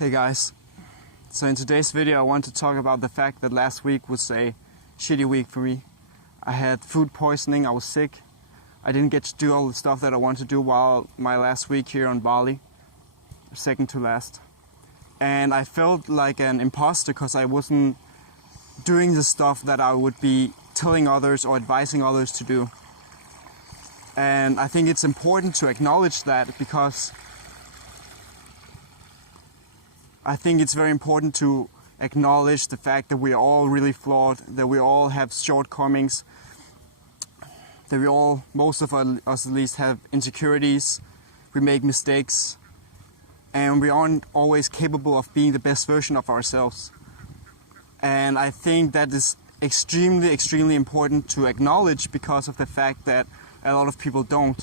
Hey guys, so in today's video I want to talk about the fact that last week was a shitty week for me. I had food poisoning, I was sick, I didn't get to do all the stuff that I wanted to do while my last week here on Bali, second to last. And I felt like an imposter because I wasn't doing the stuff that I would be telling others or advising others to do. And I think it's important to acknowledge that, because I think it's very important to acknowledge the fact that we're all really flawed, that we all have shortcomings, that we all, most of us at least, have insecurities, we make mistakes, and we aren't always capable of being the best version of ourselves. And I think that is extremely important to acknowledge, because of the fact that a lot of people don't.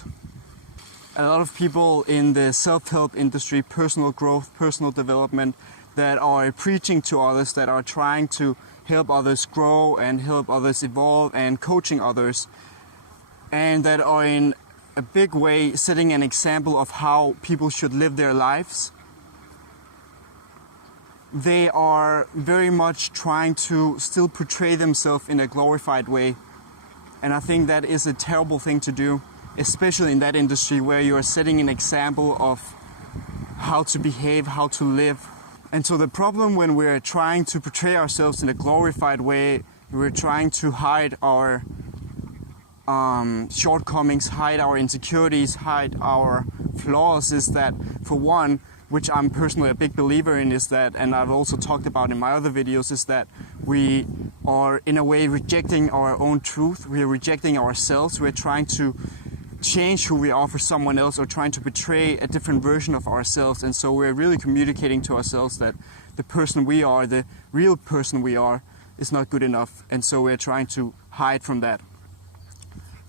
A lot of people in the self-help industry, personal growth, personal development, that are preaching to others, that are trying to help others grow and help others evolve and coaching others, and that are in a big way setting an example of how people should live their lives. They are very much trying to still portray themselves in a glorified way. And I think that is a terrible thing to do, especially in that industry where you are setting an example of how to behave, how to live. And so the problem when we're trying to portray ourselves in a glorified way, we're trying to hide our shortcomings, hide our insecurities, hide our flaws, is that, for one, which I'm personally a big believer in, is that, and I've also talked about in my other videos, is that we are in a way rejecting our own truth. We are rejecting ourselves. We're trying to change who we are for someone else, or trying to portray a different version of ourselves. And so we're really communicating to ourselves that the person we are, the real person we are, is not good enough. And so we're trying to hide from that.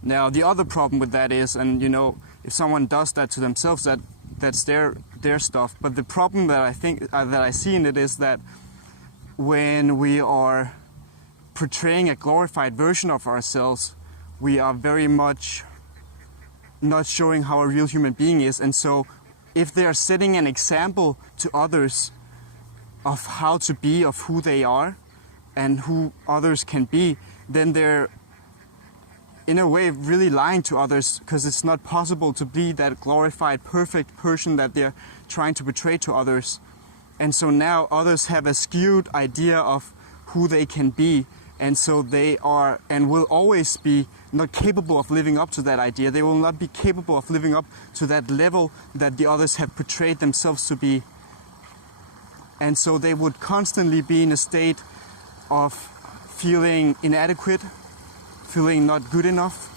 Now, the other problem with that is, and you know, if someone does that to themselves, that's their stuff. But the problem that I think that I see in it is that when we are portraying a glorified version of ourselves, we are very much not showing how a real human being is. And so if they are setting an example to others of how to be, of who they are and who others can be, then they're in a way really lying to others, because it's not possible to be that glorified, perfect person that they're trying to portray to others. And so now others have a skewed idea of who they can be, and so they are and will always be not capable of living up to that idea. They will not be capable of living up to that level that the others have portrayed themselves to be. And so they would constantly be in a state of feeling inadequate, feeling not good enough,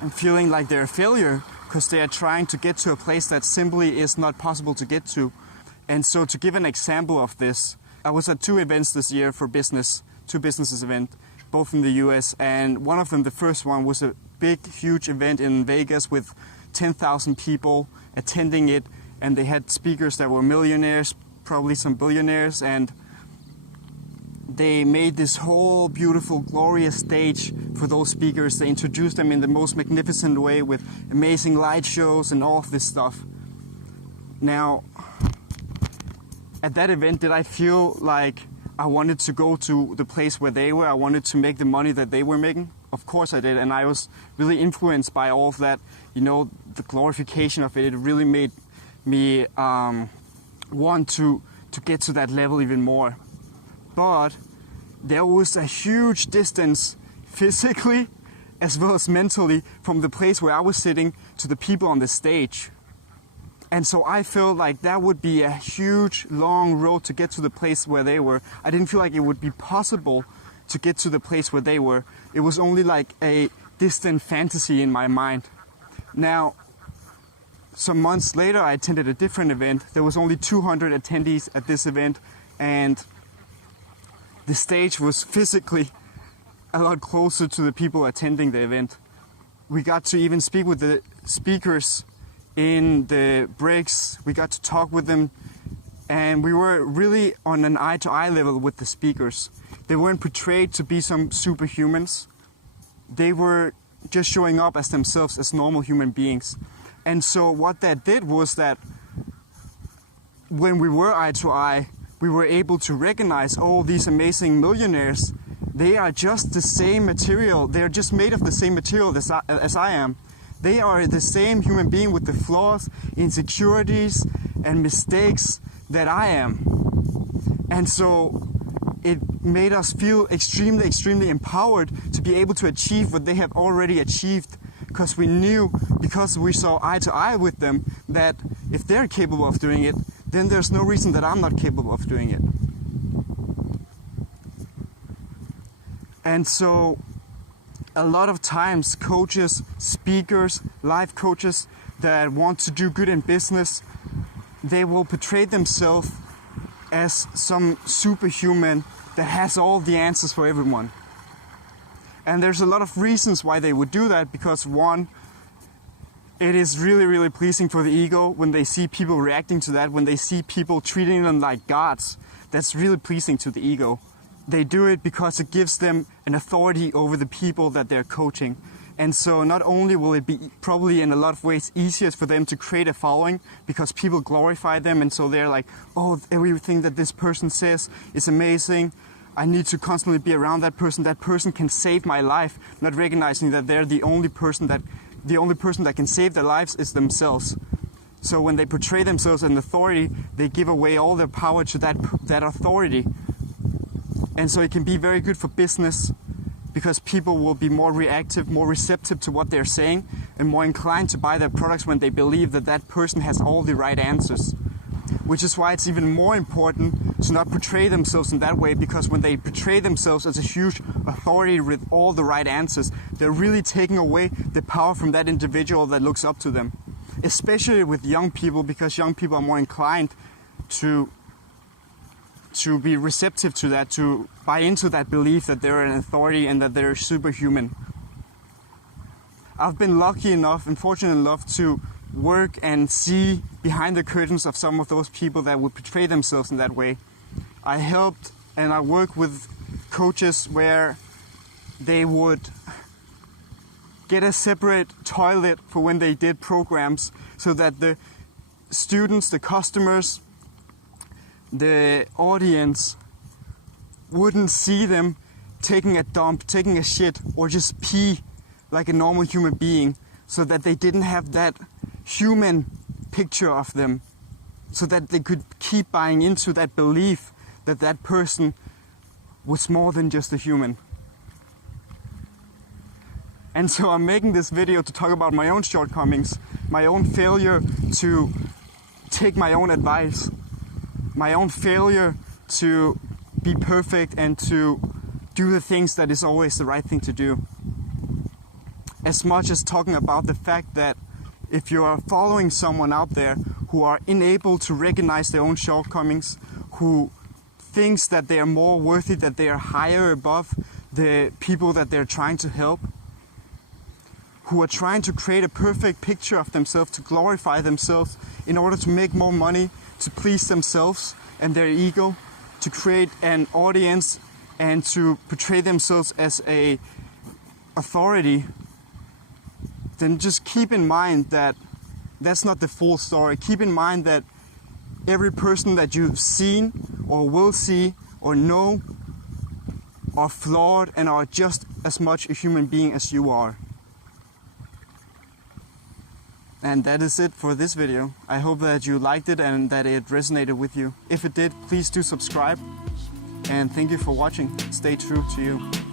and feeling like they're a failure because they are trying to get to a place that simply is not possible to get to. And so, to give an example of this, I was at two events this year for business, two businesses events, both in the US, and one of them, the first one, was a big, huge event in Vegas with 10,000 people attending it, and they had speakers that were millionaires, probably some billionaires, and they made this whole beautiful, glorious stage for those speakers. They introduced them in the most magnificent way with amazing light shows and all of this stuff. Now, at that event, did I feel like I wanted to go to the place where they were? I wanted to make the money that they were making? Of course I did, and I was really influenced by all of that. You know, the glorification of it, it really made me want to get to that level even more. But there was a huge distance physically as well as mentally from the place where I was sitting to the people on the stage. And so I felt like that would be a huge, long road to get to the place where they were. I didn't feel like it would be possible to get to the place where they were. It was only like a distant fantasy in my mind. Now, some months later, I attended a different event. There was only 200 attendees at this event, and the stage was physically a lot closer to the people attending the event. We got to even speak with the speakers in the breaks. We got to talk with them, and we were really on an eye-to-eye level with the speakers. They weren't portrayed to be some superhumans. They were just showing up as themselves, as normal human beings. And so what that did was that when we were eye to eye, we were able to recognize all these amazing millionaires. They are just the same material. They're just made of the same material as I am. They are the same human being with the flaws, insecurities, and mistakes that I am. And so it made us feel extremely, extremely empowered to be able to achieve what they have already achieved, because we knew, because we saw eye to eye with them, that if they're capable of doing it, then there's no reason that I'm not capable of doing it. And so a lot of times coaches, speakers, life coaches that want to do good in business, they will portray themselves as some superhuman that has all the answers for everyone. And there's a lot of reasons why they would do that, because one, it is really, really pleasing for the ego when they see people reacting to that, when they see people treating them like gods. That's really pleasing to the ego. They do it because it gives them an authority over the people that they're coaching. And so not only will it be probably in a lot of ways easier for them to create a following because people glorify them, and so they're like, oh, everything that this person says is amazing. I need to constantly be around that person. That person can save my life, not recognizing that they're the only person that can save their lives is themselves. So when they portray themselves as an authority, they give away all their power to that authority. And so it can be very good for business, because people will be more reactive, more receptive to what they're saying, and more inclined to buy their products when they believe that that person has all the right answers. Which is why it's even more important to not portray themselves in that way, because when they portray themselves as a huge authority with all the right answers, they're really taking away the power from that individual that looks up to them. Especially with young people, because young people are more inclined to be receptive to that, to buy into that belief that they're an authority and that they're superhuman. I've been lucky enough and fortunate enough to work and see behind the curtains of some of those people that would portray themselves in that way. I helped and I worked with coaches where they would get a separate toilet for when they did programs, so that the students, the customers, the audience wouldn't see them taking a dump, taking a shit, or just pee like a normal human being, so that they didn't have that human picture of them, so that they could keep buying into that belief that that person was more than just a human. And so I'm making this video to talk about my own shortcomings, my own failure to take my own advice, my own failure to be perfect and to do the things that is always the right thing to do. As much as talking about the fact that if you are following someone out there who are unable to recognize their own shortcomings, who thinks that they are more worthy, that they are higher above the people that they're trying to help, who are trying to create a perfect picture of themselves, to glorify themselves in order to make more money, to please themselves and their ego, to create an audience and to portray themselves as a authority, then just keep in mind that that's not the full story. Keep in mind that every person that you've seen or will see or know are flawed and are just as much a human being as you are. And that is it for this video. I hope that you liked it and that it resonated with you. If it did, please do subscribe. And thank you for watching. Stay true to you.